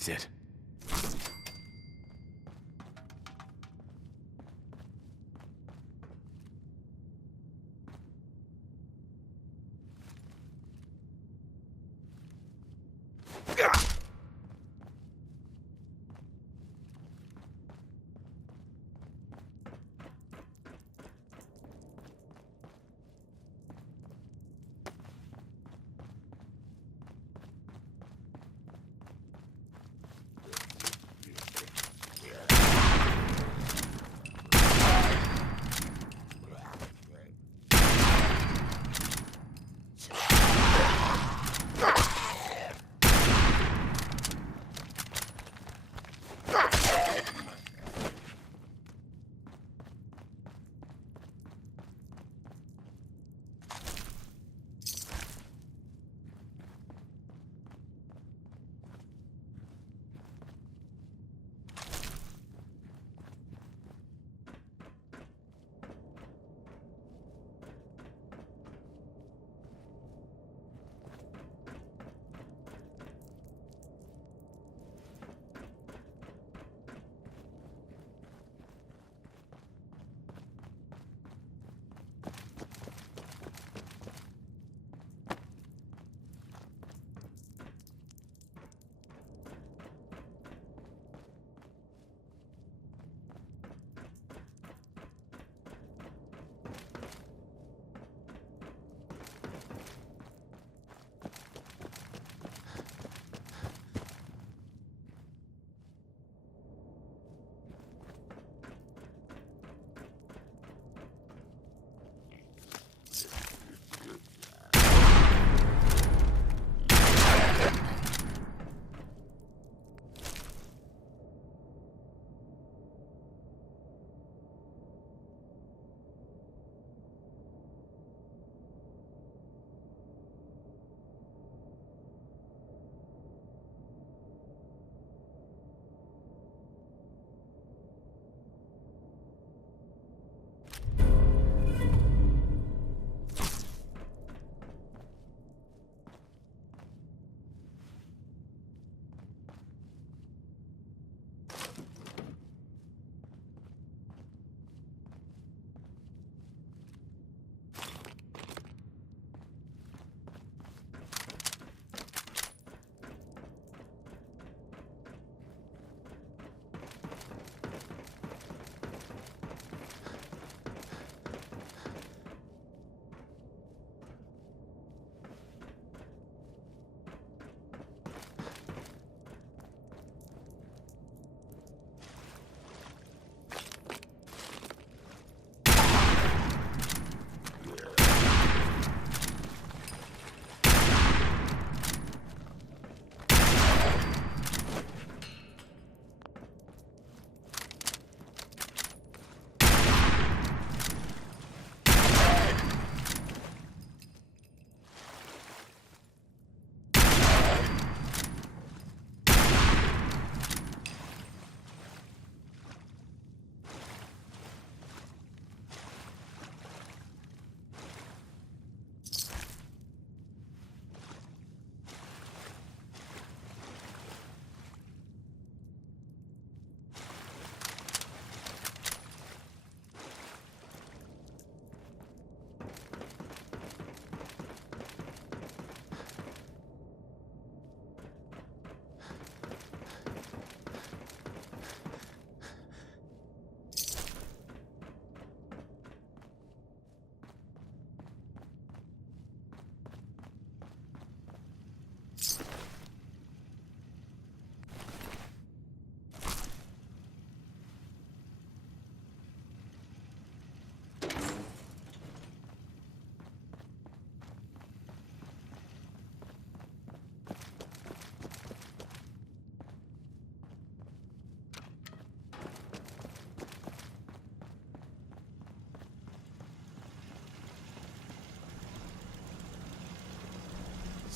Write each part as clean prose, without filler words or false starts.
That's it.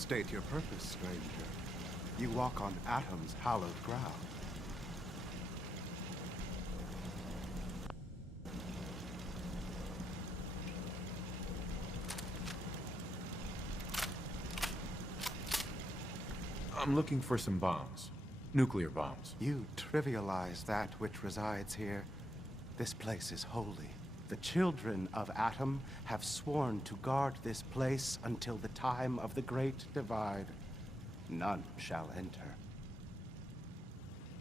State your purpose, stranger. You walk on Atom's hallowed ground. I'm looking for some bombs. Nuclear bombs. You trivialize that which resides here. This place is holy. The children of Atom have sworn to guard this place until the time of the Great Divide. None shall enter.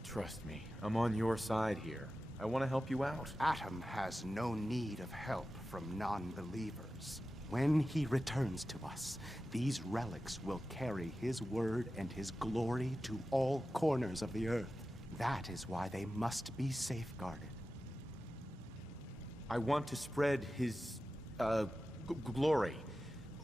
Trust me, I'm on your side here. I want to help you out. Atom has no need of help from non-believers. When he returns to us, these relics will carry his word and his glory to all corners of the earth. That is why they must be safeguarded. I want to spread his, glory.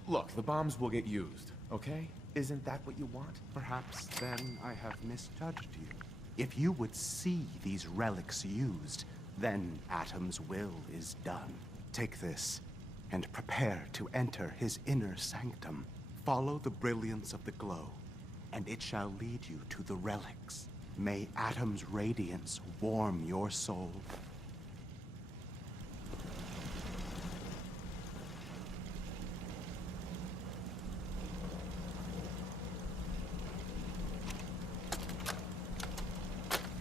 Look, the bombs will get used, okay? Isn't that what you want? Perhaps then I have misjudged you. If you would see these relics used, then Atom's will is done. Take this, and prepare to enter his inner sanctum. Follow the brilliance of the glow, and it shall lead you to the relics. May Atom's radiance warm your soul.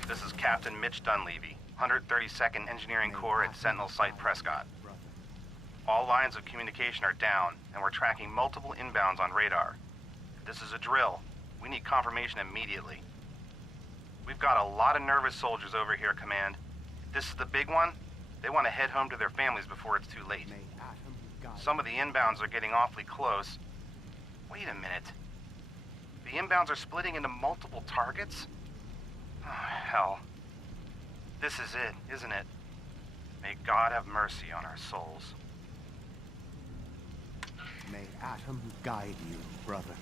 This is Captain Mitch Dunleavy, 132nd Engineering Corps at Sentinel Site Prescott. All lines of communication are down, and we're tracking multiple inbounds on radar. If this is a drill, we need confirmation immediately. We've got a lot of nervous soldiers over here, Command. If this is the big one, they want to head home to their families before it's too late. Some of the inbounds are getting awfully close. Wait a minute. The inbounds are splitting into multiple targets? Oh, hell. This is it, isn't it? May God have mercy on our souls. May Atom guide you, brother.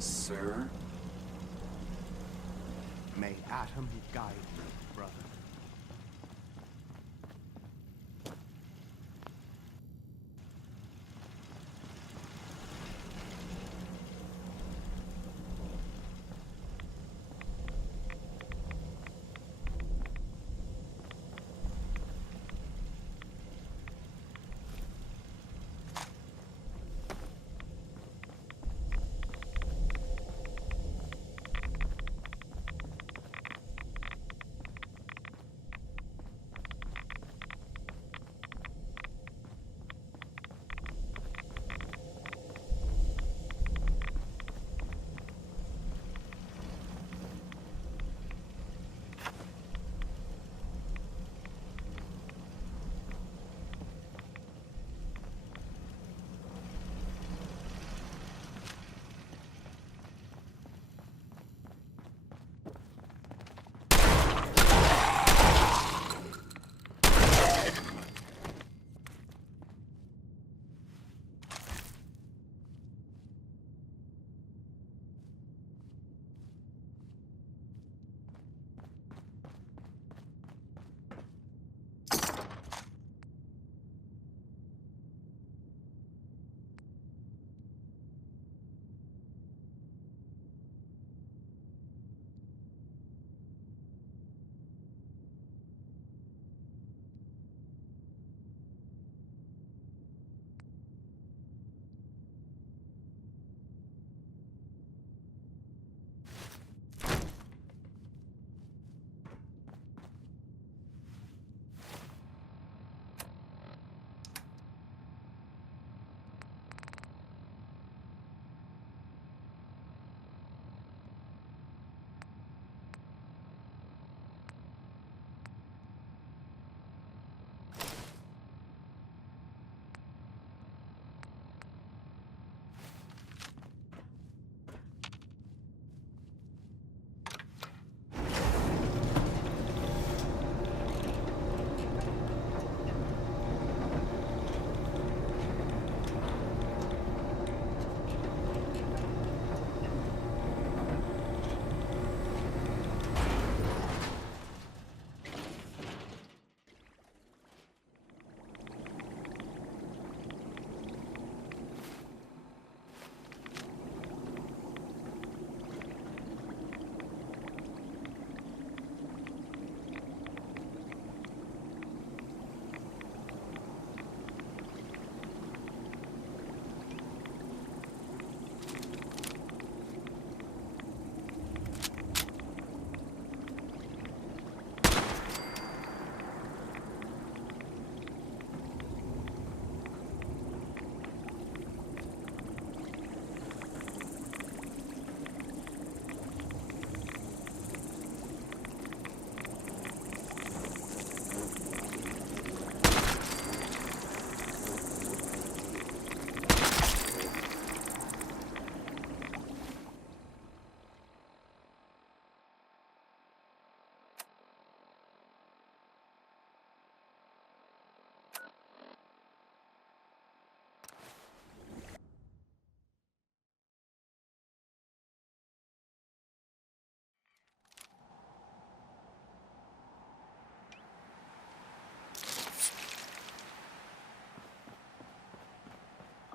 Sir? May Atom guide you, brother.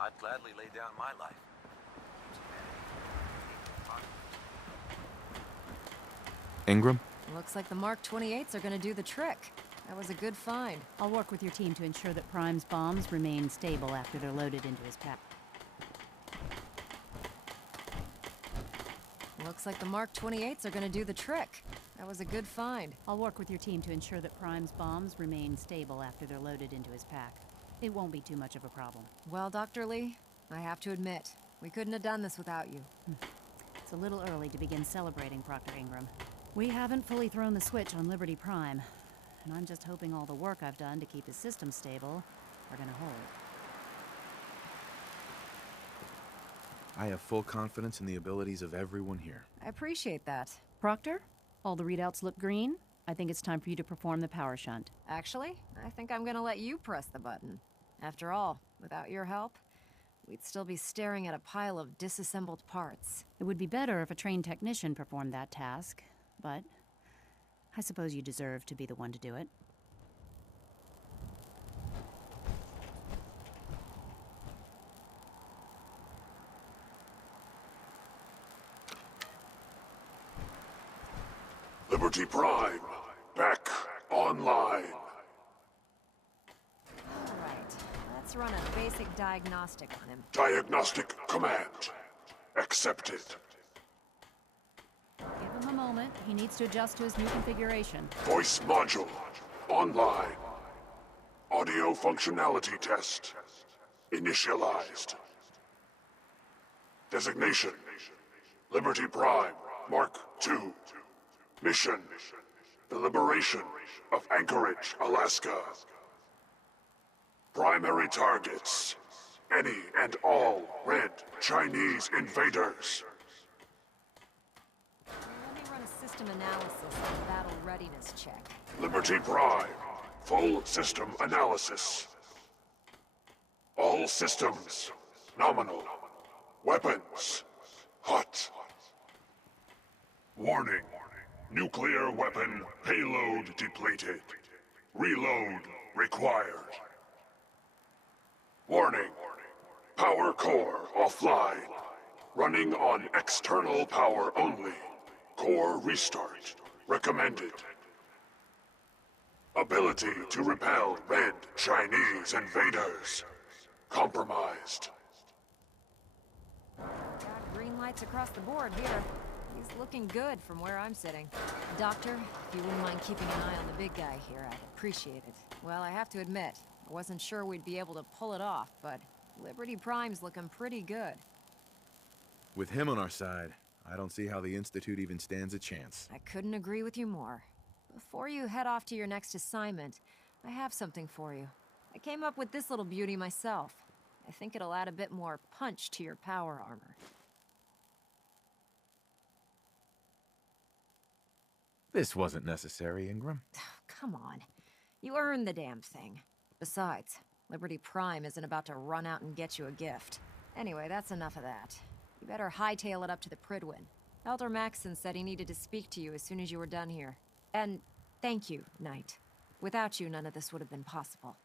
I'd gladly lay down my life. Ingram? Looks like the Mark 28s are gonna do the trick. That was a good find. I'll work with your team to ensure that Prime's bombs remain stable after they're loaded into his pack. Looks like the Mark 28s are gonna do the trick. That was a good find. I'll work with your team to ensure that Prime's bombs remain stable after they're loaded into his pack. It won't be too much of a problem. Well, Dr. Lee, I have to admit, we couldn't have done this without you. It's a little early to begin celebrating, Proctor Ingram. We haven't fully thrown the switch on Liberty Prime, and I'm just hoping all the work I've done to keep his system stable are gonna hold. I have full confidence in the abilities of everyone here. I appreciate that. Proctor, all the readouts look green. I think it's time for you to perform the power shunt. Actually, I think I'm gonna let you press the button. After all, without your help, we'd still be staring at a pile of disassembled parts. It would be better if a trained technician performed that task, but I suppose you deserve to be the one to do it. Liberty Prime, back online. All right, let's run a basic diagnostic on him. Diagnostic command accepted. Give him a moment. He needs to adjust to his new configuration. Voice module online. Audio functionality test initialized. Designation: Liberty Prime Mark II. Mission: the liberation of Anchorage, Alaska. Primary targets: any and all red Chinese invaders. Let me run a system analysis and battle readiness check. Liberty Prime, full system analysis. All systems nominal. Weapons hot. Warning. Nuclear weapon payload depleted. Reload required. Warning. Power core offline. Running on external power only. Core restart recommended. Ability to repel red Chinese invaders compromised. Got green lights across the board here. He's looking good from where I'm sitting. Doctor, if you wouldn't mind keeping an eye on the big guy here, I'd appreciate it. Well, I have to admit, I wasn't sure we'd be able to pull it off, but Liberty Prime's looking pretty good. With him on our side, I don't see how the Institute even stands a chance. I couldn't agree with you more. Before you head off to your next assignment, I have something for you. I came up with this little beauty myself. I think it'll add a bit more punch to your power armor. This wasn't necessary, Ingram. Come on. You earned the damn thing. Besides, Liberty Prime isn't about to run out and get you a gift. Anyway, that's enough of that. You better hightail it up to the Pridwin. Elder Maxson said he needed to speak to you as soon as you were done here. And thank you, Knight. Without you, none of this would have been possible.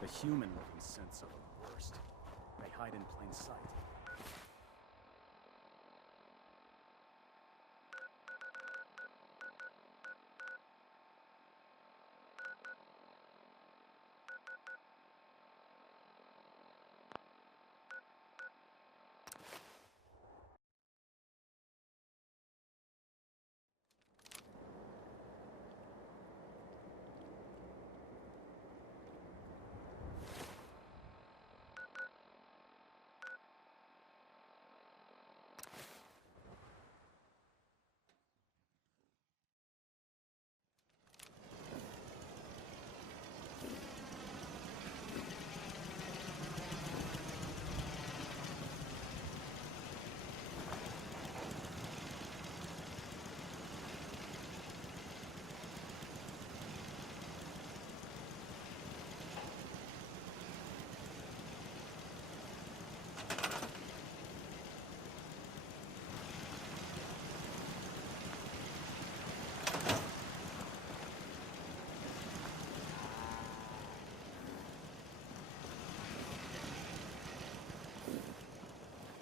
The human-looking synths are the worst. They hide in plain sight.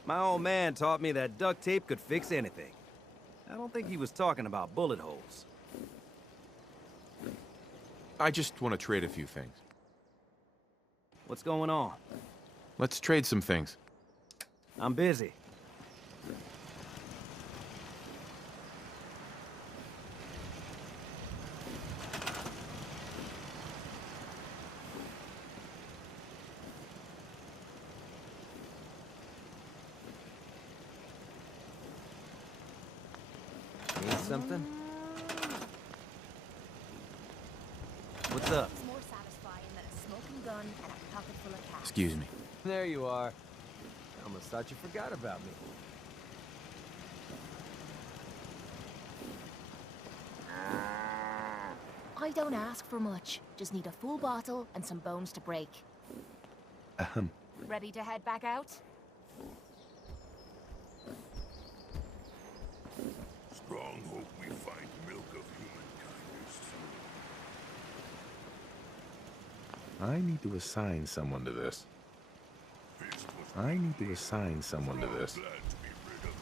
My old man taught me that duct tape could fix anything. I don't think he was talking about bullet holes. I just want to trade a few things. What's going on? Let's trade some things. I'm busy. Need something? What's up? It's more satisfying than a smoking gun and a pocket full of cash. Excuse me. There you are. I almost thought you forgot about me. I don't ask for much. Just need a full bottle and some bones to break. Ready to head back out? Strong hope we find milk of humankind. I need to assign someone to this. I need to assign someone to this. Glad to be rid of him.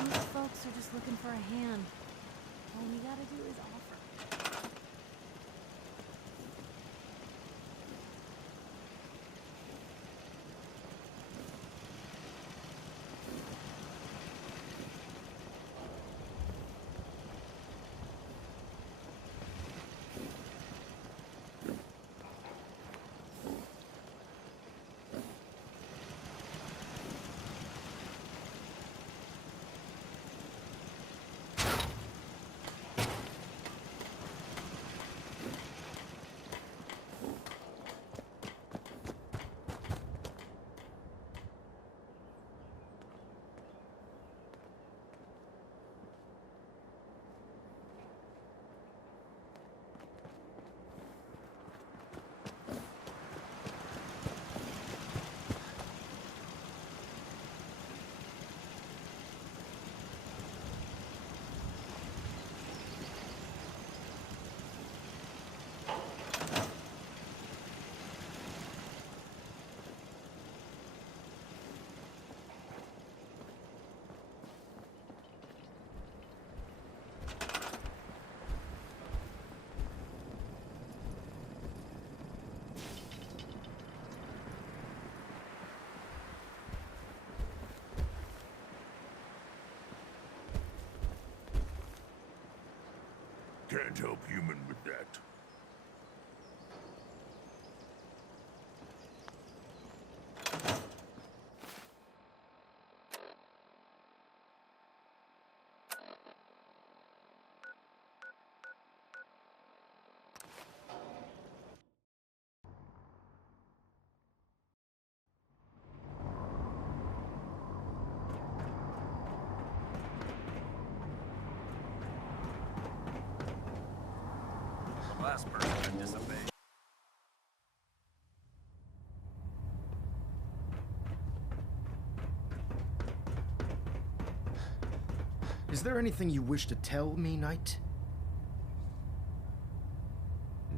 These folks are just looking for a hand. All we gotta do is offer. Can't help human with that. Last person I disobeyed. Is there anything you wish to tell me, Knight?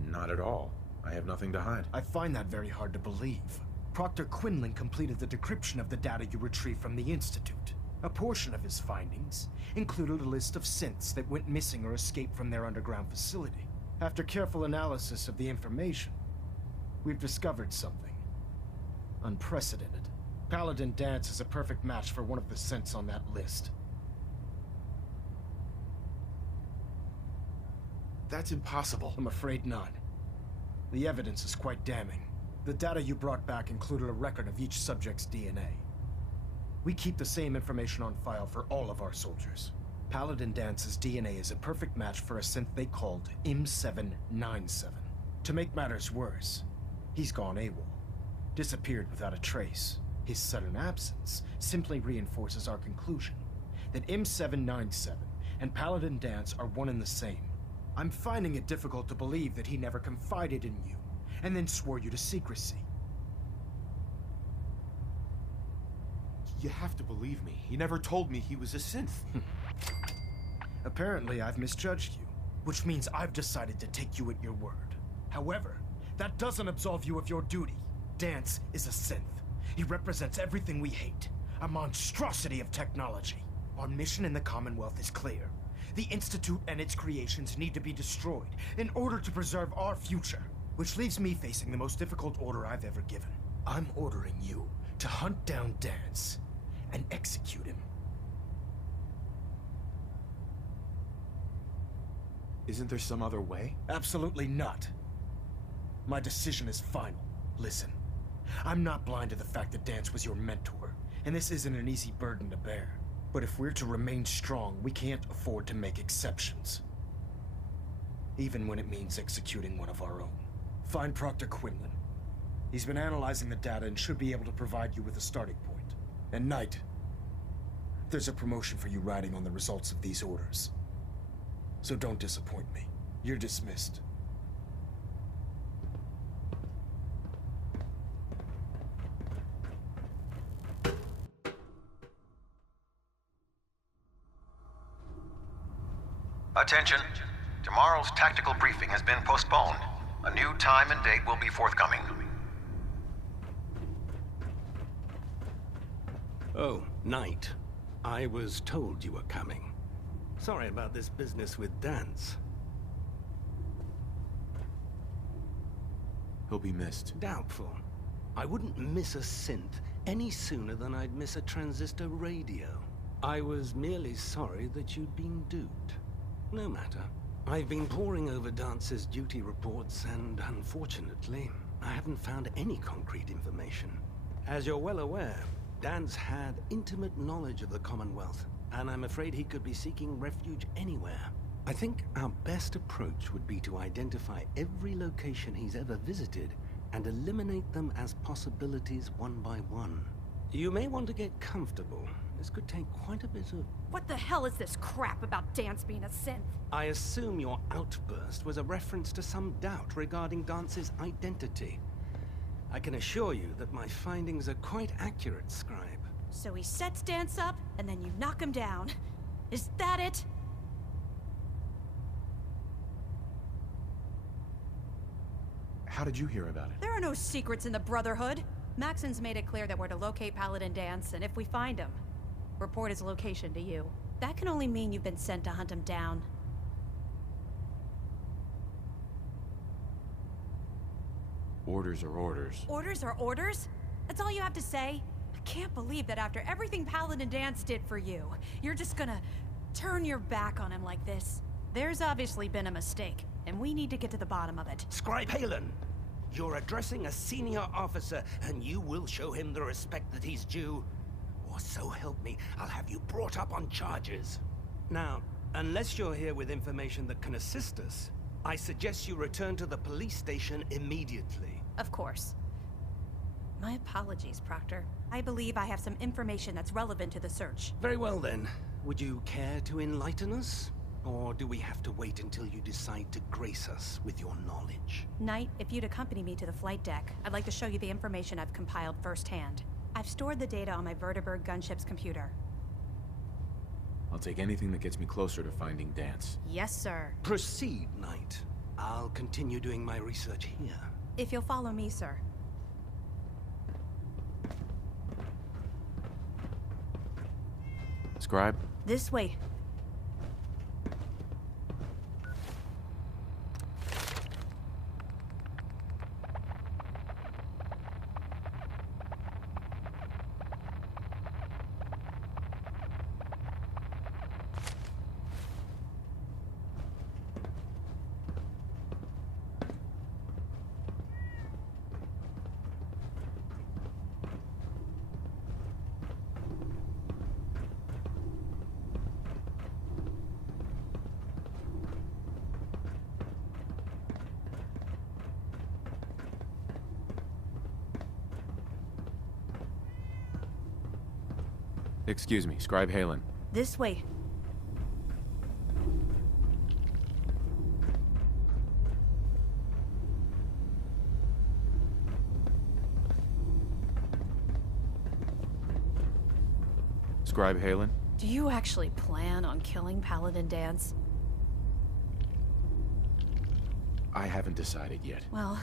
Not at all. I have nothing to hide. I find that very hard to believe. Proctor Quinlan completed the decryption of the data you retrieved from the Institute. A portion of his findings included a list of synths that went missing or escaped from their underground facility. After careful analysis of the information, we've discovered something unprecedented. Paladin Dance is a perfect match for one of the synths on that list. That's impossible. I'm afraid not. The evidence is quite damning. The data you brought back included a record of each subject's DNA. We keep the same information on file for all of our soldiers. Paladin Dance's DNA is a perfect match for a synth they called M797. To make matters worse, he's gone AWOL. Disappeared without a trace. His sudden absence simply reinforces our conclusion that M797 and Paladin Dance are one and the same. I'm finding it difficult to believe that he never confided in you, and then swore you to secrecy. You have to believe me. He never told me he was a synth. Apparently, I've misjudged you, which means I've decided to take you at your word. However, that doesn't absolve you of your duty. Dance is a synth. He represents everything we hate, a monstrosity of technology. Our mission in the Commonwealth is clear. The Institute and its creations need to be destroyed in order to preserve our future, which leaves me facing the most difficult order I've ever given. I'm ordering you to hunt down Dance and execute him. Isn't there some other way? Absolutely not. My decision is final. Listen, I'm not blind to the fact that Dance was your mentor, and this isn't an easy burden to bear. But if we're to remain strong, we can't afford to make exceptions. Even when it means executing one of our own. Find Proctor Quinlan. He's been analyzing the data and should be able to provide you with a starting point. And Knight, there's a promotion for you riding on the results of these orders. So don't disappoint me. You're dismissed. Attention. Tomorrow's tactical briefing has been postponed. A new time and date will be forthcoming. Oh, Knight. I was told you were coming. Sorry about this business with Dance. He'll be missed. Doubtful. I wouldn't miss a synth any sooner than I'd miss a transistor radio. I was merely sorry that you'd been duped. No matter. I've been poring over Dance's duty reports, and unfortunately, I haven't found any concrete information. As you're well aware, Dance had intimate knowledge of the Commonwealth, and I'm afraid he could be seeking refuge anywhere. I think our best approach would be to identify every location he's ever visited and eliminate them as possibilities one by one. You may want to get comfortable. This could take quite a bit of... What the hell is this crap about Dance being a synth? I assume your outburst was a reference to some doubt regarding Dance's identity. I can assure you that my findings are quite accurate, Scribe. So he sets Dance up, and then you knock him down. Is that it? How did you hear about it? There are no secrets in the Brotherhood. Maxon's made it clear that we're to locate Paladin Dance, and if we find him, report his location to you. That can only mean you've been sent to hunt him down. Orders are orders. Orders are orders? That's all you have to say? I can't believe that after everything Paladin Dance did for you, you're just gonna turn your back on him like this. There's obviously been a mistake, and we need to get to the bottom of it. Scribe Halen! You're addressing a senior officer, and you will show him the respect that he's due. Or so help me, I'll have you brought up on charges. Now, unless you're here with information that can assist us, I suggest you return to the police station immediately. Of course. My apologies, Proctor. I believe I have some information that's relevant to the search. Very well then. Would you care to enlighten us? Or do we have to wait until you decide to grace us with your knowledge? Knight, if you'd accompany me to the flight deck, I'd like to show you the information I've compiled firsthand. I've stored the data on my Vertibird gunship's computer. I'll take anything that gets me closer to finding Dance. Yes, sir. Proceed, Knight. I'll continue doing my research here. If you'll follow me, sir. Scribe? This way. Excuse me, Scribe Halen. This way. Scribe Halen? Do you actually plan on killing Paladin Dance? I haven't decided yet. Well,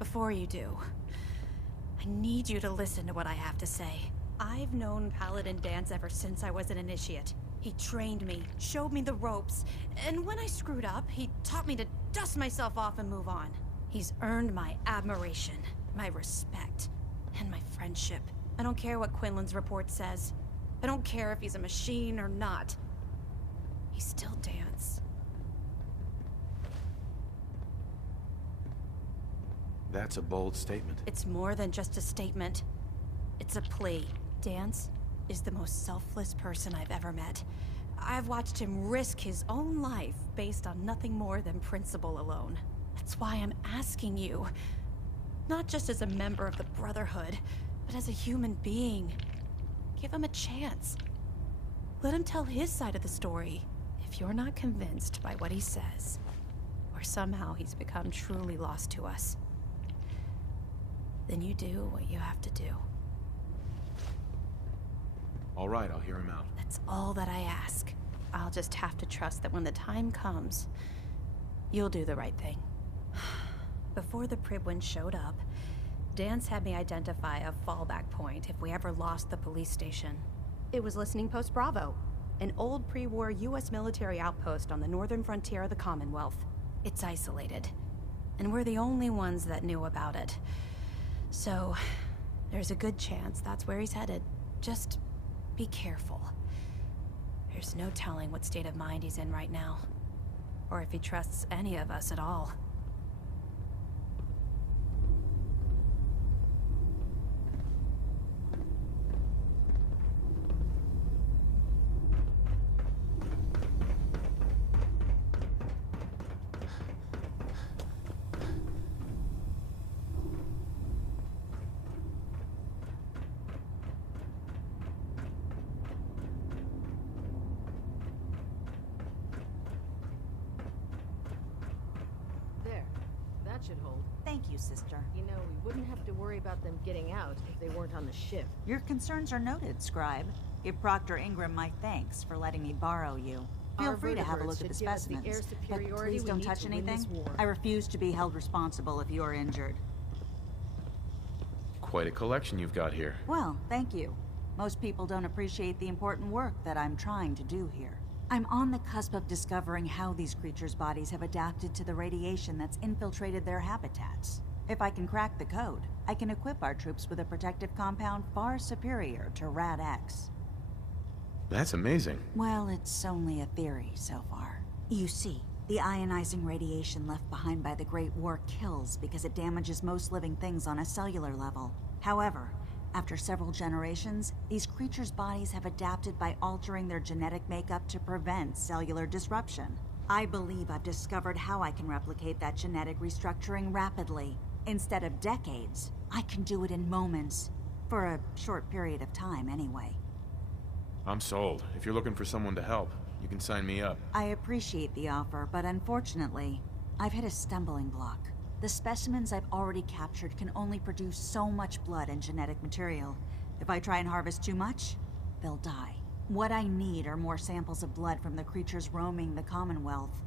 before you do, I need you to listen to what I have to say. I've known Paladin Dance ever since I was an initiate. He trained me, showed me the ropes, and when I screwed up, he taught me to dust myself off and move on. He's earned my admiration, my respect, and my friendship. I don't care what Quinlan's report says. I don't care if he's a machine or not. He's still Dance. That's a bold statement. It's more than just a statement. It's a plea. Dance is the most selfless person I've ever met. I've watched him risk his own life based on nothing more than principle alone. That's why I'm asking you. Not just as a member of the Brotherhood, but as a human being. Give him a chance. Let him tell his side of the story. If you're not convinced by what he says, or somehow he's become truly lost to us, then you do what you have to do. All right, I'll hear him out. That's all that I ask. I'll just have to trust that when the time comes, you'll do the right thing. Before the Pribwin showed up, Dance had me identify a fallback point if we ever lost the police station. It was Listening Post Bravo, an old pre-war US military outpost on the northern frontier of the Commonwealth. It's isolated, and we're the only ones that knew about it. So, there's a good chance that's where he's headed. Just be careful. There's no telling what state of mind he's in right now, or if he trusts any of us at all. Should hold. Thank you, sister. You know, we wouldn't have to worry about them getting out if they weren't on the ship. Your concerns are noted, Scribe. Give Proctor Ingram my thanks for letting me borrow you. Feel free to have a look at the specimens, but please don't touch anything. I refuse to be held responsible if you're injured. Quite a collection you've got here. Well, thank you. Most people don't appreciate the important work that I'm trying to do here. I'm on the cusp of discovering how these creatures' bodies have adapted to the radiation that's infiltrated their habitats. If I can crack the code, I can equip our troops with a protective compound far superior to Rad-X. That's amazing. Well, it's only a theory so far. You see, the ionizing radiation left behind by the Great War kills because it damages most living things on a cellular level. However, after several generations, these creatures' bodies have adapted by altering their genetic makeup to prevent cellular disruption. I believe I've discovered how I can replicate that genetic restructuring rapidly. Instead of decades, I can do it in moments. For a short period of time, anyway. I'm sold. If you're looking for someone to help, You can sign me up. I appreciate the offer, but unfortunately, I've hit a stumbling block. The specimens I've already captured can only produce so much blood and genetic material. If I try and harvest too much, they'll die. What I need are more samples of blood from the creatures roaming the Commonwealth.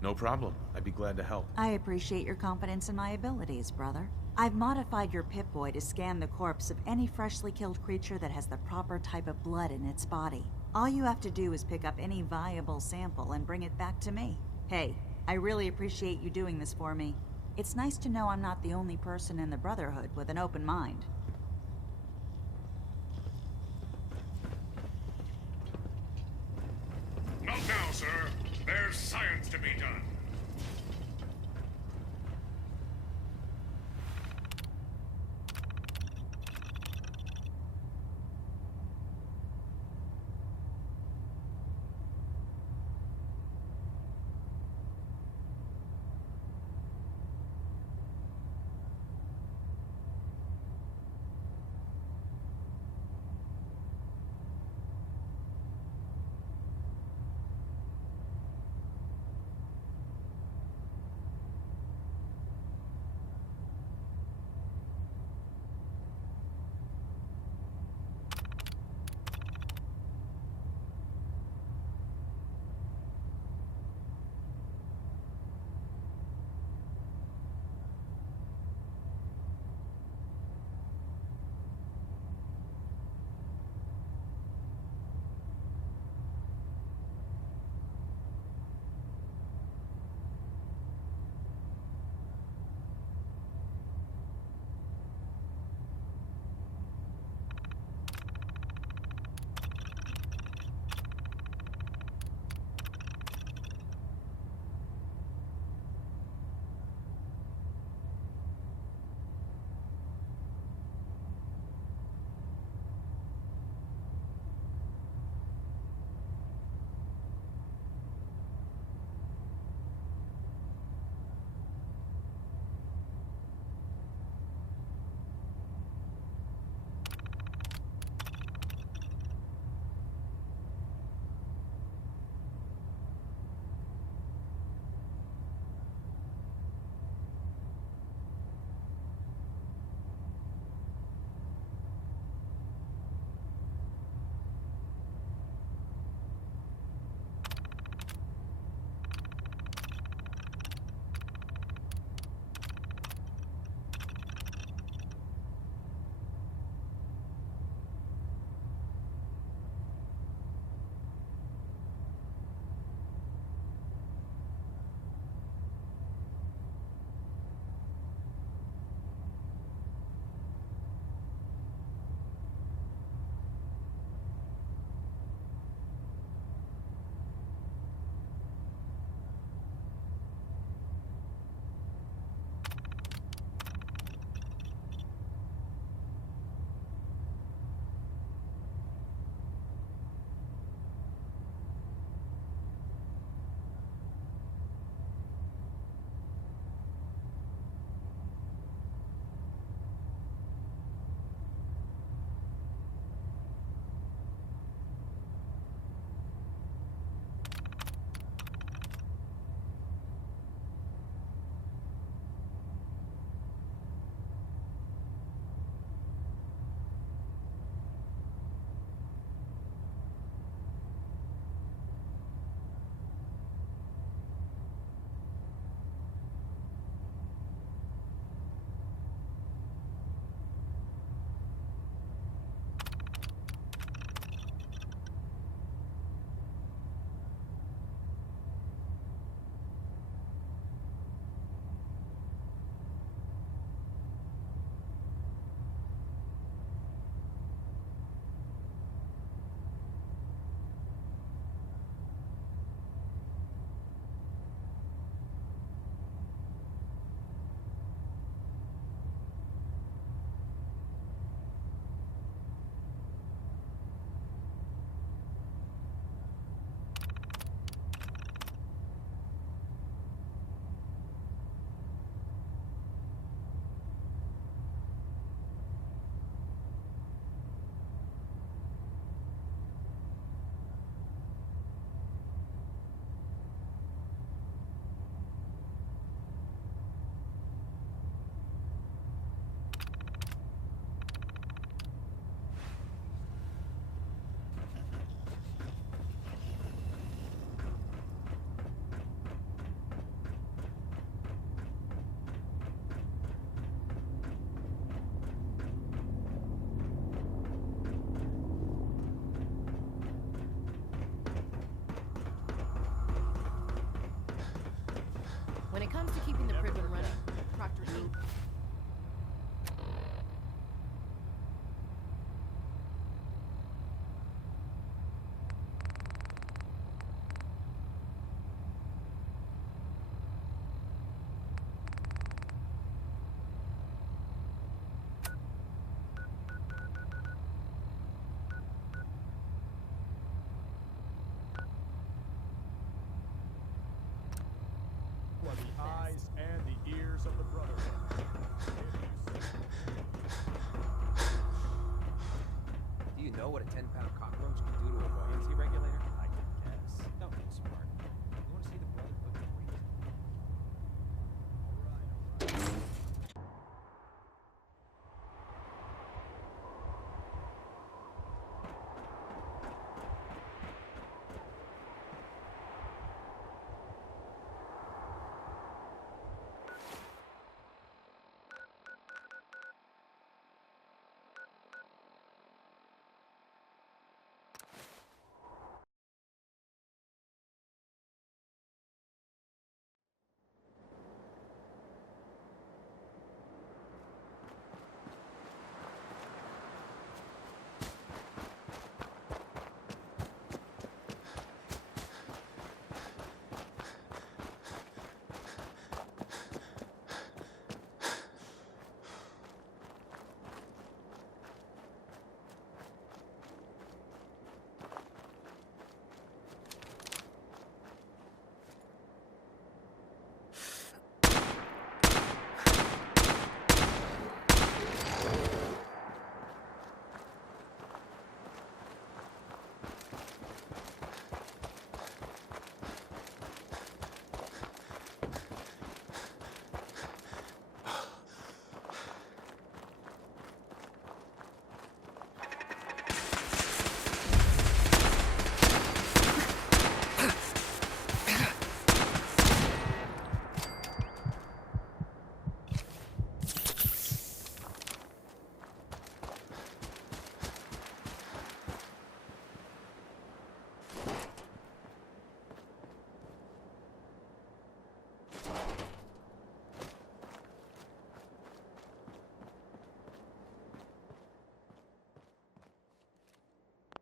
No problem. I'd be glad to help. I appreciate your confidence in my abilities, brother. I've modified your Pip-Boy to scan the corpse of any freshly killed creature that has the proper type of blood in its body. All you have to do is pick up any viable sample and bring it back to me. Hey, I really appreciate you doing this for me. It's nice to know I'm not the only person in the Brotherhood with an open mind. Not now, sir. There's science to be done. When it comes to keeping the Pridwin running, Proctor Inc. Are the eyes and the ears of the Brotherhood. Do you know what a 10-pound cockroach can do to a buoyancy regulator? I can guess. Don't be smart. You want to see the Brotherhood crazy? All right.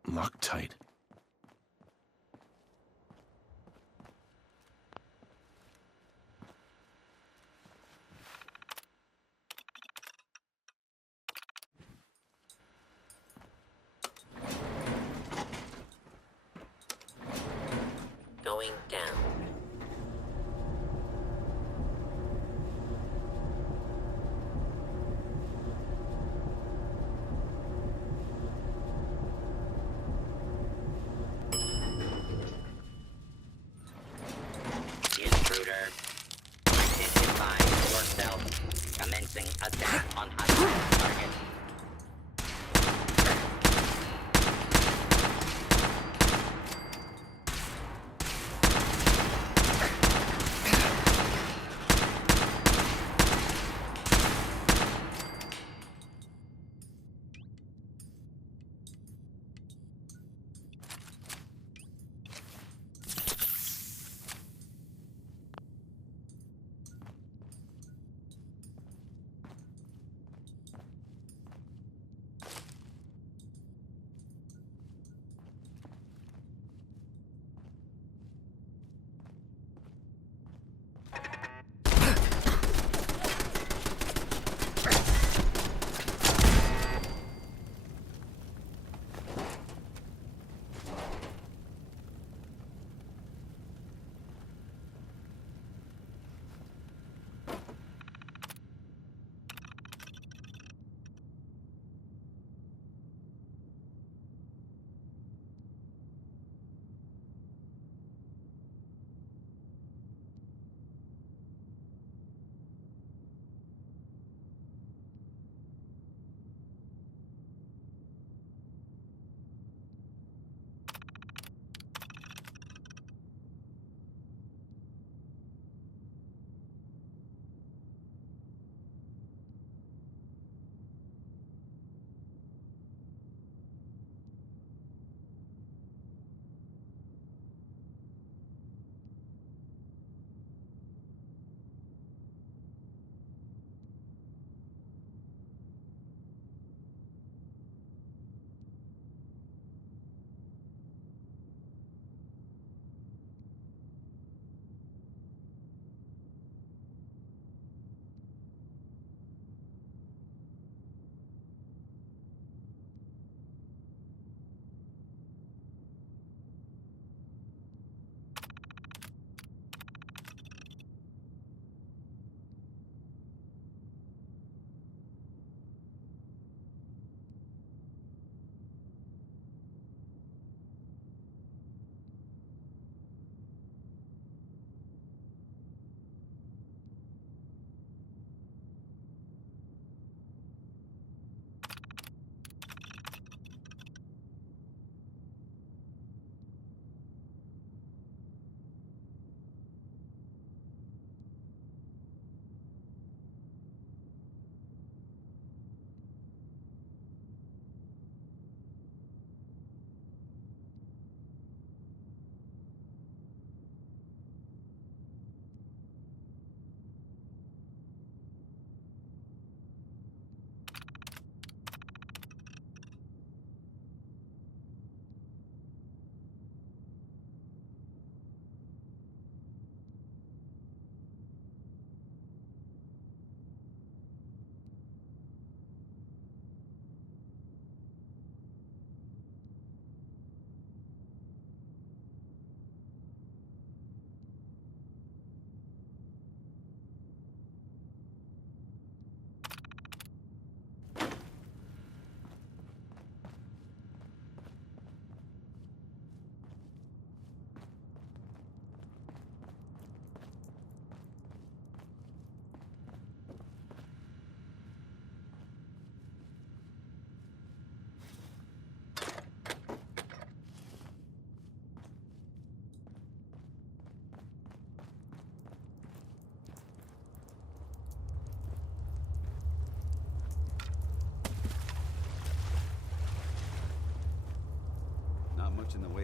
Loctite. Going down. Commencing attack on hostile target.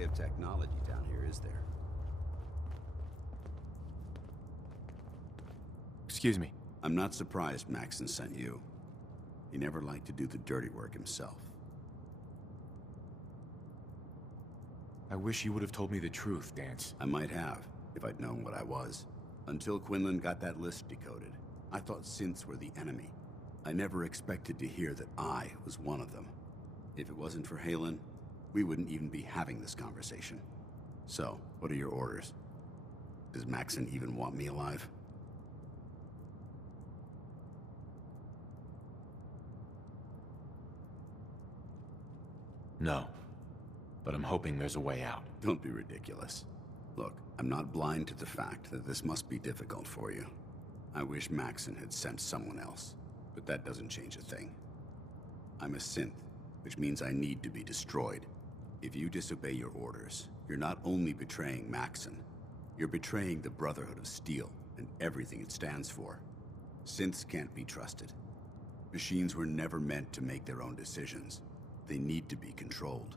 way of technology down here, is there? Excuse me. I'm not surprised Maxon sent you. He never liked to do the dirty work himself. I wish you would have told me the truth, Dance. I might have, if I'd known what I was. Until Quinlan got that list decoded, I thought synths were the enemy. I never expected to hear that I was one of them. If it wasn't for Halen, we wouldn't even be having this conversation. So, what are your orders? Does Maxon even want me alive? No. But I'm hoping there's a way out. Don't be ridiculous. Look, I'm not blind to the fact that this must be difficult for you. I wish Maxon had sent someone else, but that doesn't change a thing. I'm a synth, which means I need to be destroyed. If you disobey your orders, you're not only betraying Maxon, you're betraying the Brotherhood of Steel and everything it stands for. Synths can't be trusted. Machines were never meant to make their own decisions. They need to be controlled.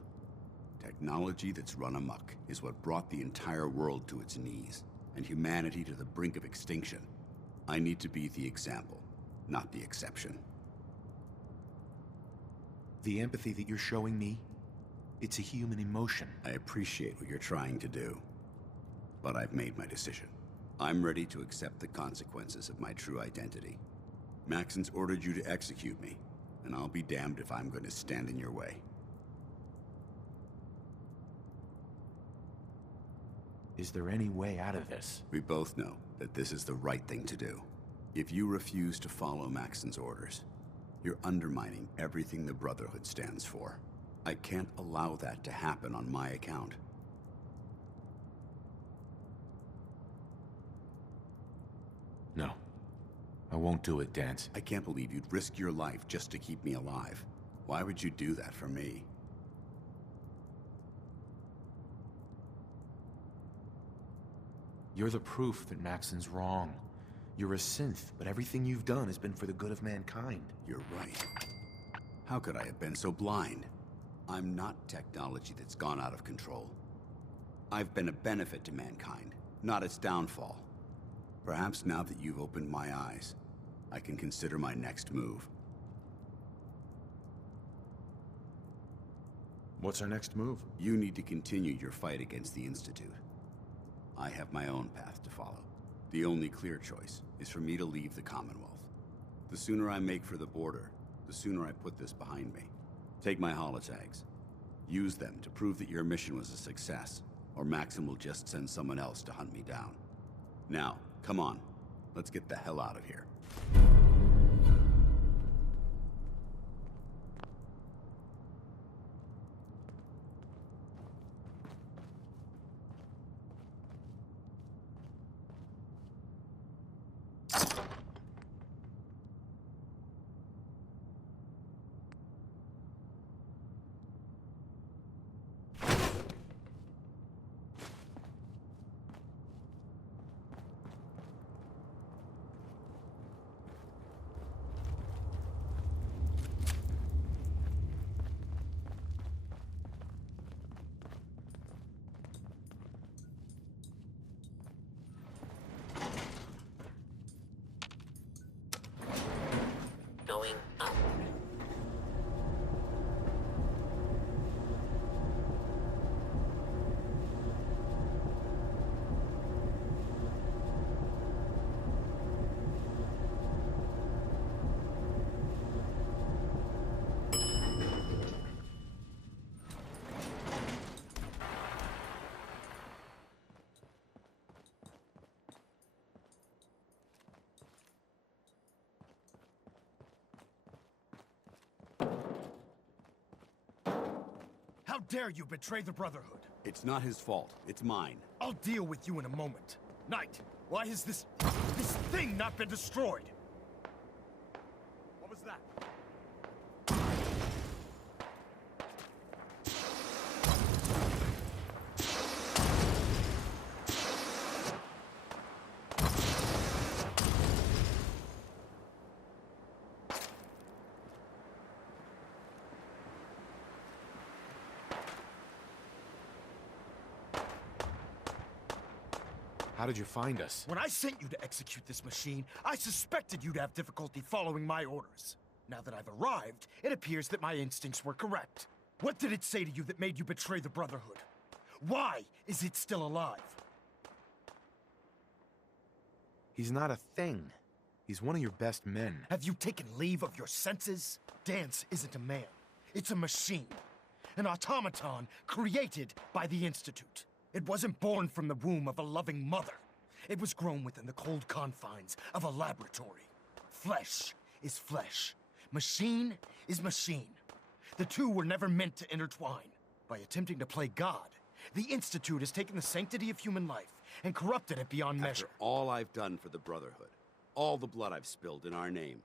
Technology that's run amok is what brought the entire world to its knees, and humanity to the brink of extinction. I need to be the example, not the exception. The empathy that you're showing me, it's a human emotion. I appreciate what you're trying to do, but I've made my decision. I'm ready to accept the consequences of my true identity. Maxon's ordered you to execute me, and I'll be damned if I'm going to stand in your way. Is there any way out of this? We both know that this is the right thing to do. If you refuse to follow Maxon's orders, you're undermining everything the Brotherhood stands for. I can't allow that to happen on my account. No. I won't do it, Dance. I can't believe you'd risk your life just to keep me alive. Why would you do that for me? You're the proof that Maxon's wrong. You're a synth, but everything you've done has been for the good of mankind. You're right. How could I have been so blind? I'm not technology that's gone out of control. I've been a benefit to mankind, not its downfall. Perhaps now that you've opened my eyes, I can consider my next move. What's our next move? You need to continue your fight against the Institute. I have my own path to follow. The only clear choice is for me to leave the Commonwealth. The sooner I make for the border, the sooner I put this behind me. Take my holotags. Use them to prove that your mission was a success, or Maxim will just send someone else to hunt me down. Now, come on. Let's get the hell out of here. Going up. How dare you betray the Brotherhood? It's not his fault. It's mine. I'll deal with you in a moment. Knight, why has this thing not been destroyed? What was that? How did you find us? When I sent you to execute this machine, I suspected you'd have difficulty following my orders. Now that I've arrived, it appears that my instincts were correct. What did it say to you that made you betray the Brotherhood? Why is it still alive? He's not a thing. He's one of your best men. Have you taken leave of your senses? Dance isn't a man. It's a machine. An automaton created by the Institute. It wasn't born from the womb of a loving mother. It was grown within the cold confines of a laboratory. Flesh is flesh. Machine is machine. The two were never meant to intertwine. By attempting to play God, the Institute has taken the sanctity of human life and corrupted it beyond measure. After all I've done for the Brotherhood, all the blood I've spilled in our name,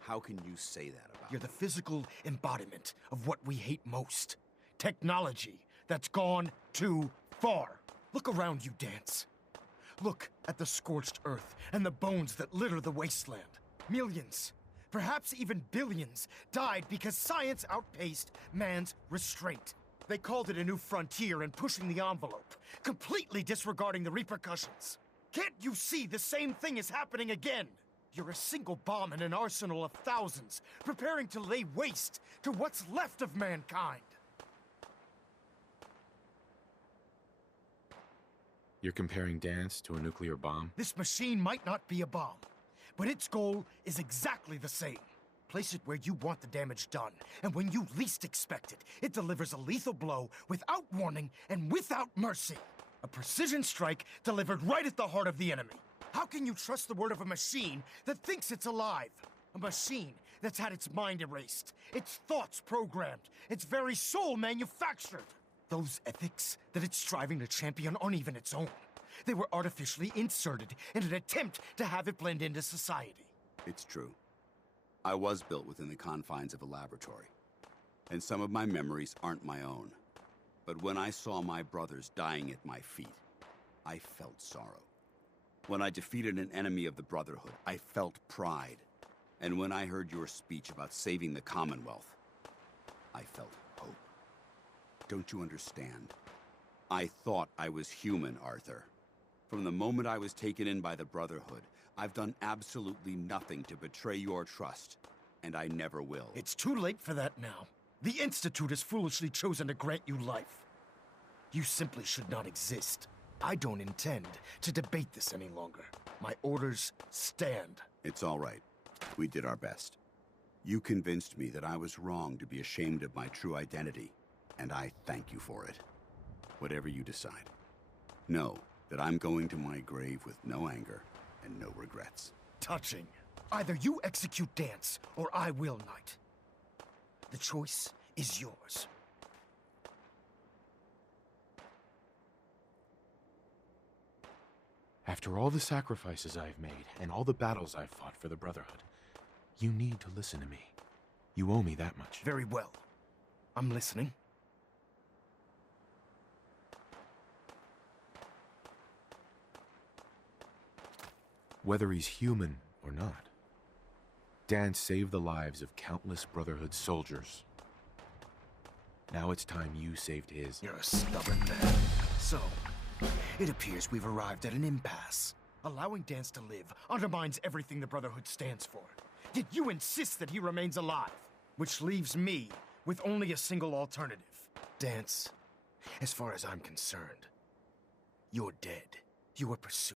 how can you say that about You're the physical embodiment of what we hate most. Technology that's gone too far. Look around you, Dance. Look at the scorched earth and the bones that litter the wasteland. Millions, perhaps even billions, died because science outpaced man's restraint. They called it a new frontier and pushing the envelope, completely disregarding the repercussions. Can't you see the same thing is happening again? You're a single bomb in an arsenal of thousands, preparing to lay waste to what's left of mankind. You're comparing Dance to a nuclear bomb? This machine might not be a bomb, but its goal is exactly the same. Place it where you want the damage done, and when you least expect it, it delivers a lethal blow without warning and without mercy. A precision strike delivered right at the heart of the enemy. How can you trust the word of a machine that thinks it's alive? A machine that's had its mind erased, its thoughts programmed, its very soul manufactured. Those ethics that it's striving to champion aren't even its own. They were artificially inserted in an attempt to have it blend into society. It's true. I was built within the confines of a laboratory, and some of my memories aren't my own. But when I saw my brothers dying at my feet, I felt sorrow. When I defeated an enemy of the Brotherhood, I felt pride. And when I heard your speech about saving the Commonwealth, I felt hope. Don't you understand? I thought I was human, Arthur. From the moment I was taken in by the Brotherhood, I've done absolutely nothing to betray your trust, and I never will. It's too late for that now. The Institute has foolishly chosen to grant you life. You simply should not exist. I don't intend to debate this any longer. My orders stand. It's all right. We did our best. You convinced me that I was wrong to be ashamed of my true identity, and I thank you for it. Whatever you decide. Know that I'm going to my grave with no anger and no regrets. Touching. Either you execute Dance, or I will, Knight. The choice is yours. After all the sacrifices I've made, and all the battles I've fought for the Brotherhood, you need to listen to me. You owe me that much. Very well. I'm listening. Whether he's human or not, Dance saved the lives of countless Brotherhood soldiers. Now it's time you saved his. You're a stubborn man. So, it appears we've arrived at an impasse. Allowing Dance to live undermines everything the Brotherhood stands for. Yet you insist that he remains alive, which leaves me with only a single alternative. Dance, as far as I'm concerned, you're dead. You were pursued.